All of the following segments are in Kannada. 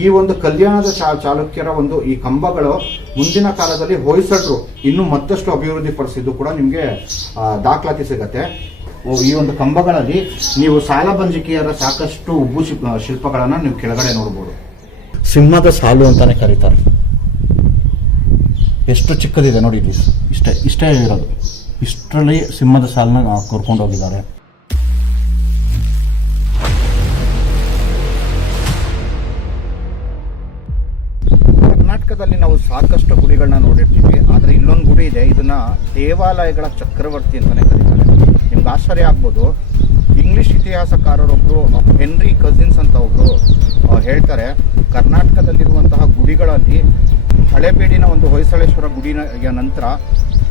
ಈ ಒಂದು ಕಲ್ಯಾಣದ ಚಾಲುಕ್ಯರ ಒಂದು ಈ ಕಂಬಗಳು ಮುಂದಿನ ಕಾಲದಲ್ಲಿ ಹೊಯ್ಸಳರು ಇನ್ನೂ ಮತ್ತಷ್ಟು ಅಭಿವೃದ್ಧಿ ಪಡಿಸಿದ್ದು ಕೂಡ ನಿಮಗೆ ದಾಖಲಾತಿ ಸಿಗತ್ತೆ. ಈ ಒಂದು ಕಂಬಗಳಲ್ಲಿ ನೀವು ಸಾಲಬಂಜಿಕೆಯರ ಸಾಕಷ್ಟು ಉಬ್ಬು ಶಿಲ್ಪ ಶಿಲ್ಪಗಳನ್ನು ನೀವು ಕೆಳಗಡೆ ನೋಡ್ಬೋದು. ಸಿಂಹದ ಸಾಲು ಅಂತಾನೆ ಕರೀತಾರೆ. ಎಷ್ಟು ಚಿಕ್ಕದಿದೆ ನೋಡಿ ಇಲ್ಲಿ. ಇಷ್ಟೇ ಇಷ್ಟೇ ಇರೋದು. ಇಷ್ಟರಲ್ಲಿ ಸಿಂಹದ ಸಾಲನ್ನ ಕರ್ಕೊಂಡು ಹೋಗಿದ್ದಾರೆ. ಕರ್ನಾಟಕದಲ್ಲಿ ನಾವು ಸಾಕಷ್ಟು ಗುಡಿಗಳನ್ನ ನೋಡಿರ್ತೀವಿ. ಆದರೆ ಇಲ್ಲೊಂದು ಗುಡಿ ಇದೆ. ಇದನ್ನ ದೇವಾಲಯಗಳ ಚಕ್ರವರ್ತಿ ಅಂತಾನೆ ಕರೀತಾರೆ. ನಿಮ್ಗೆ ಆಶ್ಚರ್ಯ ಆಗ್ಬೋದು. ಇಂಗ್ಲಿಷ್ ಇತಿಹಾಸಕಾರರೊಬ್ಬರು ಹೆನ್ರಿ ಕಸಿನ್ಸ್ ಅಂತ ಒಬ್ಬರು ಹೇಳ್ತಾರೆ, ಕರ್ನಾಟಕದಲ್ಲಿರುವಂತಹ ಗುಡಿಗಳಲ್ಲಿ ಹಳೆಬೇಡಿನ ಒಂದು ಹೊಯ್ಸಳೇಶ್ವರ ಗುಡಿನ ನಂತರ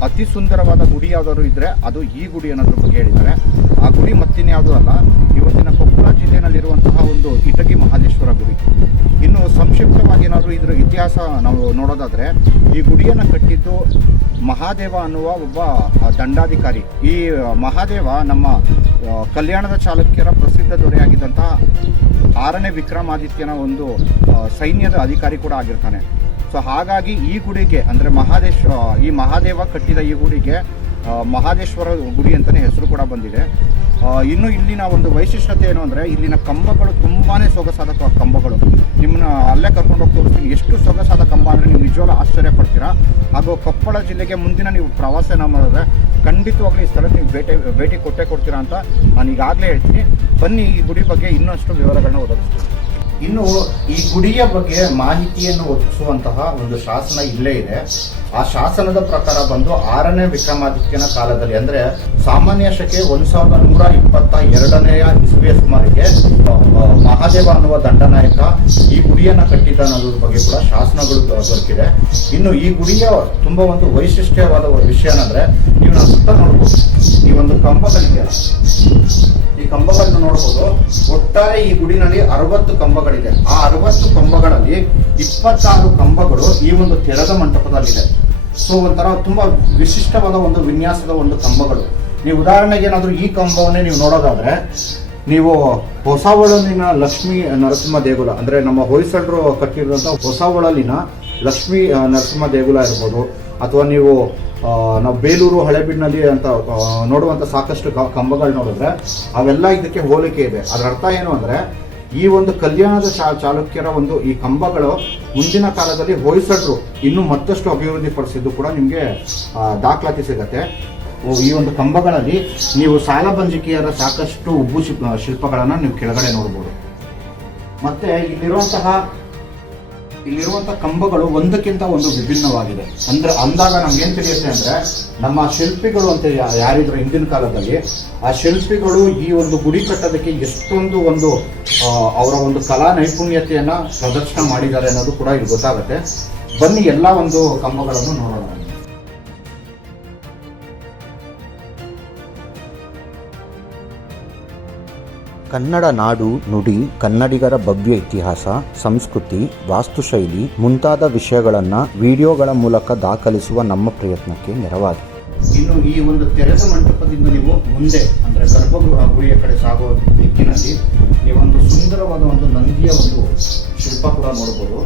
ಅತಿ ಸುಂದರವಾದ ಗುಡಿ ಯಾವ್ದಾದ್ರು ಇದ್ರೆ ಅದು ಈ ಗುಡಿ ಅನ್ನೋದ್ರ ಬಗ್ಗೆ ಹೇಳಿದ್ದಾರೆ. ಆ ಗುಡಿ ಮತ್ತಿನ್ಯಾವುದೂ ಅಲ್ಲ. ಇವತ್ತಿನ ಕೊಪ್ಪಳ ಜಿಲ್ಲೆಯಲ್ಲಿರುವಂತಹ ಒಂದು ಇಟಗಿ ಮಹಾದೇಶ್ವರ ಗುಡಿ. ಇನ್ನು ಸಂಕ್ಷಿಪ್ತವಾಗಿ ಏನಾದರೂ ಇದರ ಇತಿಹಾಸ ನಾವು ನೋಡೋದಾದರೆ, ಈ ಗುಡಿಯನ್ನು ಕಟ್ಟಿದ್ದು ಮಹಾದೇವ ಅನ್ನುವ ಒಬ್ಬ ದಂಡಾಧಿಕಾರಿ. ಈ ಮಹಾದೇವ ನಮ್ಮ ಕಲ್ಯಾಣದ ಚಾಲುಕ್ಯರ ಪ್ರಸಿದ್ಧ ದೊರೆಯಾಗಿದ್ದಂತಹ ಆರನೇ ವಿಕ್ರಮಾದಿತ್ಯನ ಒಂದು ಸೈನ್ಯದ ಅಧಿಕಾರಿ ಕೂಡ ಆಗಿರ್ತಾನೆ. ಸೊ, ಹಾಗಾಗಿ ಈ ಗುಡಿಗೆ, ಅಂದರೆ ಮಹಾದೇಶ್ವ ಈ ಮಹಾದೇವ ಕಟ್ಟಿದ ಈ ಗುಡಿಗೆ ಮಹಾದೇಶ್ವರ ಗುಡಿ ಅಂತಲೇ ಹೆಸರು ಕೂಡ ಬಂದಿದೆ. ಇನ್ನು ಇಲ್ಲಿನ ಒಂದು ವೈಶಿಷ್ಟ್ಯತೆ ಏನು ಅಂದರೆ ಇಲ್ಲಿನ ಕಂಬಗಳು ತುಂಬಾ ಸೊಗಸಾದ ಕಂಬಗಳು. ನಿಮ್ಮನ್ನ ಅಲ್ಲೇ ಕರ್ಕೊಂಡು ಹೋಗಿ ತೋರಿಸ್ತೀನಿ. ಎಷ್ಟು ಸೊಗಸಾದ ಕಂಬ ಅಂದರೆ ನೀವು ನಿಜವಾಗ್ಲೂ ಆಶ್ಚರ್ಯ ಪಡ್ತೀರಾ? ಹಾಗೂ ಕೊಪ್ಪಳ ಜಿಲ್ಲೆಗೆ ಮುಂದಿನ ನೀವು ಪ್ರವಾಸನ ಮಾಡಿದ್ರೆ ಖಂಡಿತವಾಗ್ಲೂ ಈ ಸ್ಥಳಕ್ಕೆ ನೀವು ಭೇಟಿ ಭೇಟಿ ಕೊಟ್ಟೆ ಕೊಡ್ತೀರಾ ಅಂತ ನಾನು ಈಗಾಗಲೇ ಹೇಳ್ತೀನಿ. ಬನ್ನಿ ಈ ಗುಡಿ ಬಗ್ಗೆ ಇನ್ನಷ್ಟು ವಿವರಗಳನ್ನ ಒದಗಿಸ್ತೀನಿ. ಇನ್ನು ಈ ಗುಡಿಯ ಬಗ್ಗೆ ಮಾಹಿತಿಯನ್ನು ಒದಗಿಸುವಂತಹ ಒಂದು ಶಾಸನ ಇಲ್ಲೇ ಇದೆ. ಆ ಶಾಸನದ ಪ್ರಕಾರ ಬಂದು ಆರನೇ ವಿಕ್ರಮಾದಿತ್ಯನ ಕಾಲದಲ್ಲಿ, ಅಂದ್ರೆ ಸಾಮಾನ್ಯ ಶಕೆ ಒಂದ್ ಸಾವಿರದ ನೂರ ಇಪ್ಪತ್ತ ಎರಡನೆಯ ಇಸ್ವಿಯ ಸುಮಾರಿಗೆ ಮಹಾದೇವ ಅನ್ನುವ ದಂಡನಾಯಕ ಈ ಗುಡಿಯನ್ನ ಕಟ್ಟಿದ್ದ ಅನ್ನೋದ್ರ ಬಗ್ಗೆ ಕೂಡ ಶಾಸನಗಳು ದೊರಕಿದೆ. ಇನ್ನು ಈ ಗುಡಿಯ ತುಂಬಾ ಒಂದು ವೈಶಿಷ್ಟ್ಯವಾದ ವಿಷಯ ಏನಂದ್ರೆ, ನೀವು ನಾವು ಸುತ್ತ ನೋಡ್ಬೋದು, ಈ ಒಂದು ಕಂಬಗಳಿದೆಯಲ್ಲ. ಈ ಕಂಬಗಳನ್ನು ನೋಡಬಹುದು ಒಟ್ಟಾರೆ ಈ ಗುಡಿನಲ್ಲಿ ಅರವತ್ತು ಕಂಬಗಳಿದೆ. ಆ ಅರವತ್ತು ಕಂಬಗಳಲ್ಲಿ ಇಪ್ಪತ್ತಾರು ಕಂಬಗಳು ಈ ಒಂದು ತೆರೆದ ಮಂಟಪದಲ್ಲಿದೆ. ಸೊ ಒಂಥರ ತುಂಬಾ ವಿಶಿಷ್ಟವಾದ ಒಂದು ವಿನ್ಯಾಸದ ಒಂದು ಕಂಬಗಳು. ನೀವು ಉದಾಹರಣೆಗೆ ಏನಾದರೂ ಈ ಕಂಬವನ್ನೇ ನೀವು ನೋಡೋದಾದ್ರೆ, ನೀವು ಹೊಸವಳಲಿನ ಲಕ್ಷ್ಮೀ ನರಸಿಂಹ ದೇಗುಲ, ಅಂದ್ರೆ ನಮ್ಮ ಹೊಯ್ಸಳರು ಕಟ್ಟಿರುವಂತಹ ಹೊಸವಳಲಿನ ಲಕ್ಷ್ಮೀ ನರಸಿಂಹ ದೇಗುಲ ಇರ್ಬೋದು, ಅಥವಾ ನೀವು ನಾವು ಬೇಲೂರು ಹಳೆಬೀಡಿನಲ್ಲಿ ಅಂತ ನೋಡುವಂಥ ಸಾಕಷ್ಟು ಕಂಬಗಳು ನೋಡಿದ್ರೆ, ಅವೆಲ್ಲ ಇದಕ್ಕೆ ಹೋಲಿಕೆ ಇದೆ. ಅದರ ಅರ್ಥ ಏನು ಅಂದರೆ, ಈ ಒಂದು ಕಲ್ಯಾಣದ ಚಾ, ಚಾಲುಕ್ಯರ ಒಂದು ಈ ಕಂಬಗಳು ಮುಂದಿನ ಕಾಲದಲ್ಲಿ ಹೊಯ್ಸಳರು ಇನ್ನೂ ಮತ್ತಷ್ಟು ಅಭಿವೃದ್ಧಿ ಪಡಿಸಿದ್ದು ಕೂಡ ನಿಮಗೆ ದಾಖಲಾತಿ ಸಿಗತ್ತೆ. ಈ ಒಂದು ಕಂಬಗಳಲ್ಲಿ ನೀವು ಸಾಲಬಂಜಿಕೆಯರ ಸಾಕಷ್ಟು ಉಬ್ಬು ಶಿಲ್ಪ ಶಿಲ್ಪಗಳನ್ನು ನೀವು ಕೆಳಗಡೆ ನೋಡ್ಬೋದು. ಮತ್ತೆ ಇಲ್ಲಿರುವಂತಹ ಇಲ್ಲಿರುವಂತಹ ಕಂಬಗಳು ಒಂದಕ್ಕಿಂತ ಒಂದು ವಿಭಿನ್ನವಾಗಿದೆ. ಅಂದ್ರೆ ಅಂದಾಗ ನಮ್ಗೆ ಏನ್ ತಿಳಿಯುತ್ತೆ ಅಂದ್ರೆ, ನಮ್ಮ ಶಿಲ್ಪಿಗಳು ಅಂತ ಯಾರಿದ್ರು ಹಿಂದಿನ ಕಾಲದಲ್ಲಿ, ಆ ಶಿಲ್ಪಿಗಳು ಈ ಒಂದು ಗುಡಿ ಕಟ್ಟೋದಕ್ಕೆ ಎಷ್ಟೊಂದು ಒಂದು ಅವರ ಒಂದು ಕಲಾ ನೈಪುಣ್ಯತೆಯನ್ನ ಪ್ರದರ್ಶನ ಮಾಡಿದ್ದಾರೆ ಅನ್ನೋದು ಕೂಡ ಇಲ್ಲಿ ಗೊತ್ತಾಗುತ್ತೆ. ಬನ್ನಿ ಎಲ್ಲ ಒಂದು ಕಂಬಗಳನ್ನು ನೋಡೋಣ. ಕನ್ನಡ ನಾಡು ನುಡಿ ಕನ್ನಡಿಗರ ಭವ್ಯ ಇತಿಹಾಸ, ಸಂಸ್ಕೃತಿ, ವಾಸ್ತುಶೈಲಿ ಮುಂತಾದ ವಿಷಯಗಳನ್ನು ವಿಡಿಯೋಗಳ ಮೂಲಕ ದಾಖಲಿಸುವ ನಮ್ಮ ಪ್ರಯತ್ನಕ್ಕೆ ನೆರವಾಗಿದೆ ಇನ್ನು ಈ ಒಂದು ತೆರೆದ ಮಂಟಪದಿಂದ ನೀವು ಮುಂದೆ, ಅಂದ್ರೆ ಗರ್ಭಗೃಹ ಗುಡಿಯ ಕಡೆ ಸಾಗುವ ದಿಕ್ಕಿನಲ್ಲಿ ನೀವೊಂದು ಸುಂದರವಾದ ಒಂದು ನಂದಿಯ ಒಂದು ಶಿಲ್ಪ ಕೂಡ ನೋಡಬಹುದು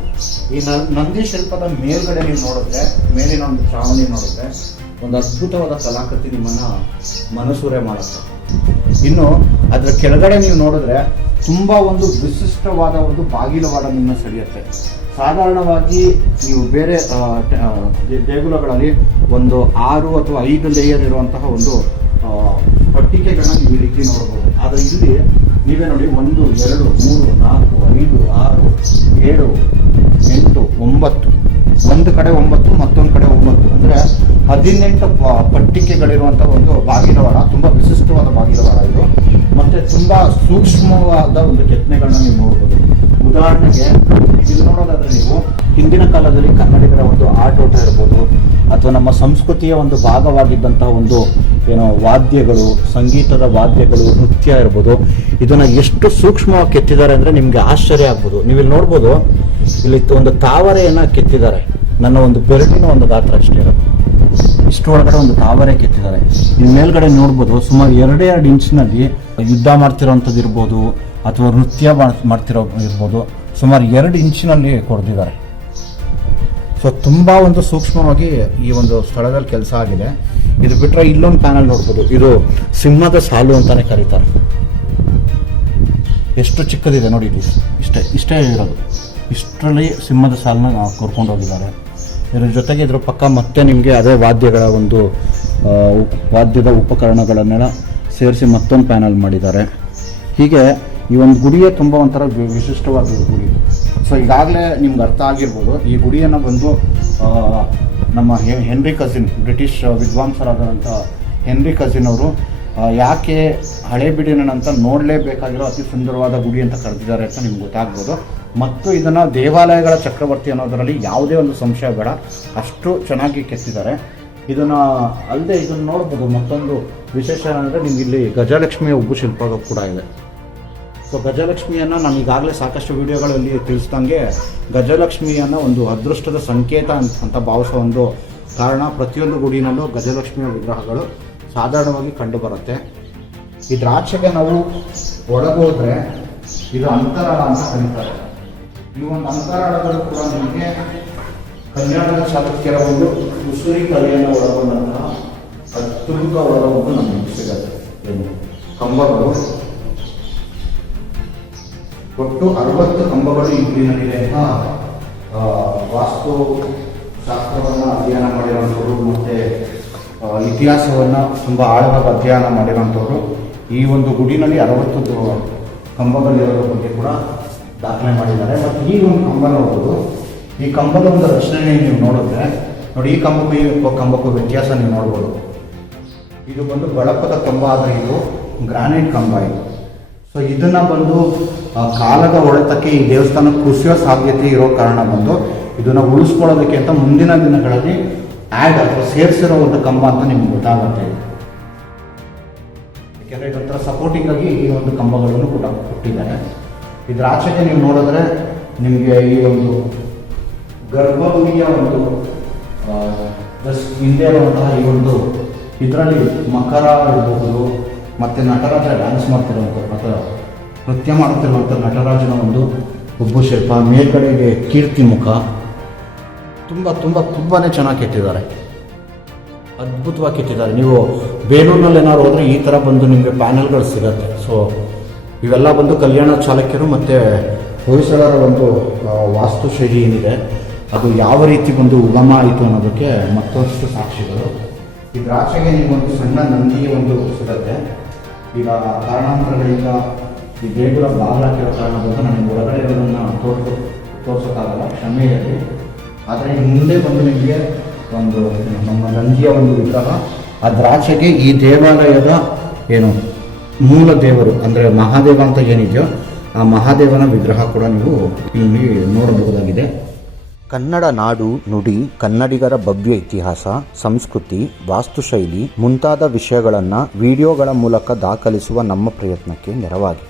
ಈ ನಂದಿ ಶಿಲ್ಪದ ಮೇಲ್ಗಡೆ ನೀವು ನೋಡಿದ್ರೆ, ಮೇಲಿನ ಒಂದು ಚಾವಣಿ ನೋಡಿದ್ರೆ ಒಂದು ಅದ್ಭುತವಾದ ಕಲಾಕೃತಿ ನಿಮ್ಮನ್ನ ಮನಸೂರೆ ಮಾಡುತ್ತೆ. ಇನ್ನು ಅದರ ಕೆಳಗಡೆ ನೀವು ನೋಡಿದ್ರೆ ತುಂಬಾ ಒಂದು ವಿಶಿಷ್ಟವಾದ ಒಂದು ಬಾಗಿಲವಾಡ ನಿಮ್ಮನ್ನ ಸೆಳೆಯುತ್ತೆ. ಸಾಧಾರಣವಾಗಿ ನೀವು ಬೇರೆ ದೇಗುಲಗಳಲ್ಲಿ ಒಂದು ಆರು ಅಥವಾ ಐದು ಲೇಯರ್ ಇರುವಂತಹ ಒಂದು ಪಟ್ಟಿಕೆಗಳನ್ನ ನೀವು ಈ ರೀತಿ ನೋಡಬಹುದು. ಆದರೆ ಇಲ್ಲಿ ನೀವೇ ನೋಡಿ, ಒಂದು, ಎರಡು, ಮೂರು, ನಾಲ್ಕು, ಐದು, ಆರು, ಏಳು, ಎಂಟು, ಒಂಬತ್ತು. ಒಂದು ಕಡೆ ಒಂಬತ್ತು, ಮತ್ತೊಂದು ಕಡೆ ಒಂಬತ್ತು. ಅಂದ್ರೆ ಹದಿನೆಂಟು ಪ- ಪಟ್ಟಿಕೆಗಳಿರುವಂತಹ ಒಂದು ಬಾಗಿಲವಾಡ ತುಂಬಾ ವಿಶಿಷ್ಟವಾದ ಬಾಗಿಲವಾಡ ಇದು. ಮತ್ತೆ ತುಂಬಾ ಸೂಕ್ಷ್ಮವಾದ ಒಂದು ಕೆತ್ತನೆಗಳನ್ನ ನೀವು ನೋಡ್ಬೋದು. ಉದಾಹರಣೆಗೆ ಇಲ್ಲಿ ನೋಡೋದಾದ್ರೆ ನೀವು ಹಿಂದಿನ ಕಾಲದಲ್ಲಿ ಕನ್ನಡಿಗರ ಒಂದು ಆಟೋಟ ಇರ್ಬೋದು, ಅಥವಾ ನಮ್ಮ ಸಂಸ್ಕೃತಿಯ ಒಂದು ಭಾಗವಾಗಿದ್ದಂತಹ ಒಂದು ಏನೋ ವಾದ್ಯಗಳು, ಸಂಗೀತದ ವಾದ್ಯಗಳು, ನೃತ್ಯ ಇರ್ಬೋದು. ಇದನ್ನ ಎಷ್ಟು ಸೂಕ್ಷ್ಮವಾಗಿ ಕೆತ್ತಿದ್ದಾರೆ ಅಂದ್ರೆ ನಿಮ್ಗೆ ಆಶ್ಚರ್ಯ ಆಗ್ಬೋದು. ನೀವಿಲ್ಲಿ ನೋಡ್ಬೋದು, ಇಲ್ಲಿ ಒಂದು ತಾವರೆಯನ್ನ ಕೆತ್ತಿದ್ದಾರೆ. ನನ್ನ ಒಂದು ಬೆರಳಿನ ಒಂದು ಗಾತ್ರ ಅಷ್ಟೇ ಇರೋದು. ಇಷ್ಟು ಒಳಗಡೆ ಒಂದು ತಾವರೆ ಕೆತ್ತಿದ್ದಾರೆ ಇಲ್ಲಿ ಮೇಲ್ಗಡೆ ನೋಡ್ಬೋದು, ಸುಮಾರು ಎರಡೇ ಎರಡು ಇಂಚಿನಲ್ಲಿ ಯುದ್ಧ ಮಾಡ್ತಿರೋಂಥದ್ದು ಇರ್ಬೋದು, ಅಥವಾ ನೃತ್ಯ ಮಾಡ್- ಮಾಡ್ತಿರೋ ಇರ್ಬೋದು, ಸುಮಾರು ಎರಡು ಇಂಚಿನಲ್ಲಿ ಕೊಡ್ತಿದ್ದಾರೆ ಸೊ ತುಂಬ ಒಂದು ಸೂಕ್ಷ್ಮವಾಗಿ ಈ ಒಂದು ಸ್ಥಳದಲ್ಲಿ ಕೆಲಸ ಆಗಿದೆ. ಇದು ಬಿಟ್ಟರೆ ಇಲ್ಲೊಂದು ಪ್ಯಾನಲ್ ನೋಡ್ಬೋದು. ಇದು ಸಿಂಹದ ಸಾಲು ಅಂತಾನೆ ಕರೀತಾರೆ. ಎಷ್ಟು ಚಿಕ್ಕದಿದೆ ನೋಡಿ ಇಲ್ಲಿ ಇಷ್ಟೇ ಇಷ್ಟೇ ಇರೋದು. ಇಷ್ಟರಲ್ಲಿ ಸಿಂಹದ ಸಾಲನ್ನ ಕೊರ್ಕೊಂಡು ಹೋಗಿದ್ದಾರೆ. ಇದ್ರ ಜೊತೆಗೆ ಇದ್ರ ಪಕ್ಕ ಮತ್ತೆ ನಿಮಗೆ ಅದೇ ವಾದ್ಯಗಳ ಒಂದು ವಾದ್ಯದ ಉಪಕರಣಗಳನ್ನೆಲ್ಲ ಸೇರಿಸಿ ಮತ್ತೊಂದು ಪ್ಯಾನಲ್ ಮಾಡಿದ್ದಾರೆ. ಹೀಗೆ ಈ ಒಂದು ಗುಡಿಯೇ ತುಂಬ ಒಂಥರ ವಿಶಿಷ್ಟವಾದ ಗುಡಿ. ಸೊ ಈಗಾಗಲೇ ನಿಮ್ಗೆ ಅರ್ಥ ಆಗಿರ್ಬೋದು, ಈ ಗುಡಿಯನ್ನು ಬಂದು ನಮ್ಮ ಹೆನ್ರಿ ಕಸಿನ್, ಬ್ರಿಟಿಷ್ ವಿದ್ವಾಂಸರಾದಂಥ ಹೆನ್ರಿ ಕಸಿನ್ ಅವರು ಯಾಕೆ ಹಳೇಬೀಡಿನ ಅಂತ ನೋಡಲೇಬೇಕಾಗಿರೋ ಅತಿ ಸುಂದರವಾದ ಗುಡಿ ಅಂತ ಕರೆದಿದ್ದಾರೆ ಅಂತ ನಿಮ್ಗೆ ಗೊತ್ತಾಗ್ಬೋದು. ಮತ್ತು ಇದನ್ನು ದೇವಾಲಯಗಳ ಚಕ್ರವರ್ತಿ ಅನ್ನೋದರಲ್ಲಿ ಯಾವುದೇ ಒಂದು ಸಂಶಯ ಬೇಡ. ಅಷ್ಟು ಚೆನ್ನಾಗಿ ಕೆತ್ತಿದ್ದಾರೆ. ಇದನ್ನು ಅಲ್ಲದೆ ಇದನ್ನು ನೋಡ್ಬೋದು. ಮತ್ತೊಂದು ವಿಶೇಷ ಏನಂದರೆ ನಿಮ್ಗೆ ಇಲ್ಲಿ ಗಜಲಕ್ಷ್ಮಿಯ ಉಬ್ಬು ಶಿಲ್ಪಗಳು ಕೂಡ ಇದೆ. ಸೊ ಗಜಲಕ್ಷ್ಮಿಯನ್ನು ನಾನು ಈಗಾಗಲೇ ಸಾಕಷ್ಟು ವಿಡಿಯೋಗಳಲ್ಲಿ ತಿಳಿಸ್ದಂಗೆ ಗಜಲಕ್ಷ್ಮಿಯನ್ನು ಒಂದು ಅದೃಷ್ಟದ ಸಂಕೇತ ಅಂತ ಅಂತ ಭಾವಿಸೋ ಒಂದು ಕಾರಣ ಪ್ರತಿಯೊಂದು ಗುಡಿನಲ್ಲೂ ಗಜಲಕ್ಷ್ಮಿಯ ವಿಗ್ರಹಗಳು. ಸಾಧಾರಣವಾಗಿ ಕಂಡು ಬರುತ್ತೆ ದ್ರಾಕ್ಷೆಗೆ ನಾವು ಒಳಗೋದ್ರೆ ಇದು ಅಂತರಾಳ ಅಂತ ಕರೀತಾರೆ. ಈ ಒಂದು ಅಂತರಾಳಗಳು ಕೂಡ ನಿಮಗೆ ಕಲ್ಯಾಣದ ಶಾಸ್ತ್ರಕ್ಕೆ ಒಂದು ಉಸುರಿ ಕಲೆಯನ್ನು ಒಳಗೊಂಡಂತಹ ಅತ್ಯುಗ ಒಂದು ನಮಗೆ ಸಿಗುತ್ತೆ. ಕಂಬಗಳು. ಒಟ್ಟು ಅರವತ್ತು ಕಂಬಗಳು ಈ ಗುಡಿನಲ್ಲಿದೆ ಅಂತ ವಾಸ್ತು ಶಾಸ್ತ್ರವನ್ನು ಅಧ್ಯಯನ ಮಾಡಿರುವಂಥವರು ಮತ್ತು ಇತಿಹಾಸವನ್ನು ತುಂಬ ಆಳವಾಗಿ ಅಧ್ಯಯನ ಮಾಡಿರೋಂಥವ್ರು ಈ ಒಂದು ಗುಡಿನಲ್ಲಿ ಅರವತ್ತು ಕಂಬಗಳಿರೋದ್ರ ಬಗ್ಗೆ ಕೂಡ ದಾಖಲೆ ಮಾಡಿದ್ದಾರೆ. ಮತ್ತು ಈ ಒಂದು ಕಂಬ ನೋಡ್ಬೋದು ಈ ಕಂಬದ ಒಂದು ರಚನೆ ನೀವು ನೋಡಿದ್ರೆ, ನೋಡಿ ಈ ಕಂಬಕ್ಕೂ ಈ ಕಂಬಕ್ಕೂ ವ್ಯತ್ಯಾಸ ನೀವು ನೋಡ್ಬೋದು. ಇದು ಬಂದು ಬಳಪದ ಕಂಬ ಆದರೆ ಇದು ಗ್ರಾನೈಟ್ ಕಂಬ ಇದು. ಸೊ ಇದನ್ನು ಬಂದು ಕಾಲದ ಹೊಡೆತಕ್ಕೆ ಈ ದೇವಸ್ಥಾನ ಕುಸಿಯೋ ಸಾಧ್ಯತೆ ಇರೋ ಕಾರಣ ಬಂದು, ಇದನ್ನು ಉಳಿಸ್ಕೊಳ್ಳೋದಕ್ಕೆ ಅಂತ ಮುಂದಿನ ದಿನಗಳಲ್ಲಿ ಆ್ಯಡ್ ಅಥವಾ ಸೇರಿಸಿರೋ ಒಂದು ಕಂಬ ಅಂತ ನಿಮ್ಗೆ ಗೊತ್ತಾಗುತ್ತೆ. ಯಾಕೆಂದರೆ ಇದೊಂಥರ ಸಪೋರ್ಟಿಂಗ್ ಆಗಿ ಈ ಒಂದು ಕಂಬಗಳನ್ನು ಕೂಡ ಕೊಟ್ಟಿದ್ದಾರೆ. ಇದರ ಆಚೆಗೆ ನೀವು ನೋಡಿದ್ರೆ ನಿಮಗೆ ಈ ಒಂದು ಗರ್ಭಗುಡಿಯ ಒಂದು ಹಿಂದೆ ಇರುವಂತಹ ಈ ಒಂದು ಇದರಲ್ಲಿ ಮಕರ ಇರಬಹುದು, ಮತ್ತು ನಟರಾಜ ಡ್ಯಾನ್ಸ್ ಮಾಡ್ತಿರುವಂಥದ್ದು ಅಥವಾ ನೃತ್ಯ ಮಾಡ್ತಿರುವಂಥ ನಟರಾಜನ ಒಂದು ಉಬ್ಬು ಶಿಲ್ಪ ಮೇಲ್ಗಡೆಗೆ ಕೀರ್ತಿ ಮುಖ. ತುಂಬ ತುಂಬ ತುಂಬಾ ಚೆನ್ನಾಗಿ ಕೆತ್ತಿದ್ದಾರೆ. ಅದ್ಭುತವಾಗಿ ಕೆತ್ತಿದ್ದಾರೆ. ನೀವು ಬೇಲೂರಿನಲ್ಲಿ ಏನಾದ್ರು ಹೋದರೆ ಈ ಥರ ಬಂದು ನಿಮಗೆ ಪ್ಯಾನಲ್ಗಳು ಸಿಗತ್ತೆ. ಸೊ ಇವೆಲ್ಲ ಬಂದು ಕಲ್ಯಾಣ ಚಾಲಕ್ಯರು ಮತ್ತು ಹೊಯ್ಸಳರ ಒಂದು ವಾಸ್ತುಶೈಲಿ ಏನಿದೆ, ಅದು ಯಾವ ರೀತಿ ಬಂದು ಉಗಮ ಆಯಿತು ಅನ್ನೋದಕ್ಕೆ ಮತ್ತಷ್ಟು ಸಾಕ್ಷಿಗಳು. ದ್ರಾಕ್ಷೆಗೆ ನಿಮ್ಗೆ ನಿಮಗೊಂದು ಸಣ್ಣ ನಂದಿ ಒಂದು ಸಿಗತ್ತೆ. ಈಗ ಕಾರಣಾಂತರಗಳಿಂದ ಈ ದೇಗುಲ ಬಾಗಿಲಾಕಿರೋ ಕಾರಣ ಕಾರಣದಿಂದ ನನಗೆ ಒಳಗಡೆ ಇರೋದನ್ನು ತೋರಿಸೋ, ತೋರಿಸೋಕ್ಕಾಗಲ್ಲ ಕ್ಷಮೆ ಇರಲಿ ಆದರೆ ಮುಂದೆ ಬಂದು ನಿಮಗೆ ಒಂದು ನಮ್ಮ ನಂದಿಯ ಒಂದು ವಿಗ್ರಹ ಅದರಾಚೆಗೆ ಈ ದೇವಾಲಯದ ಏನು ಮೂಲ ದೇವರು, ಅಂದರೆ ಮಹಾದೇವ ಅಂತ ಏನಿದೆಯೋ, ಆ ಮಹಾದೇವನ ವಿಗ್ರಹ ಕೂಡ ನೀವು ಇಲ್ಲಿ ನೋಡಬಹುದಾಗಿದೆ. ಕನ್ನಡ ನಾಡು ನುಡಿ, ಕನ್ನಡಿಗರ ಭವ್ಯ ಇತಿಹಾಸ, ಸಂಸ್ಕೃತಿ, ವಾಸ್ತುಶೈಲಿ ಮುಂತಾದ ವಿಷಯಗಳನ್ನು ವಿಡಿಯೋಗಳ ಮೂಲಕ ದಾಖಲಿಸುವ ನಮ್ಮ ಪ್ರಯತ್ನಕ್ಕೆ ನೆರವಾಗಿ.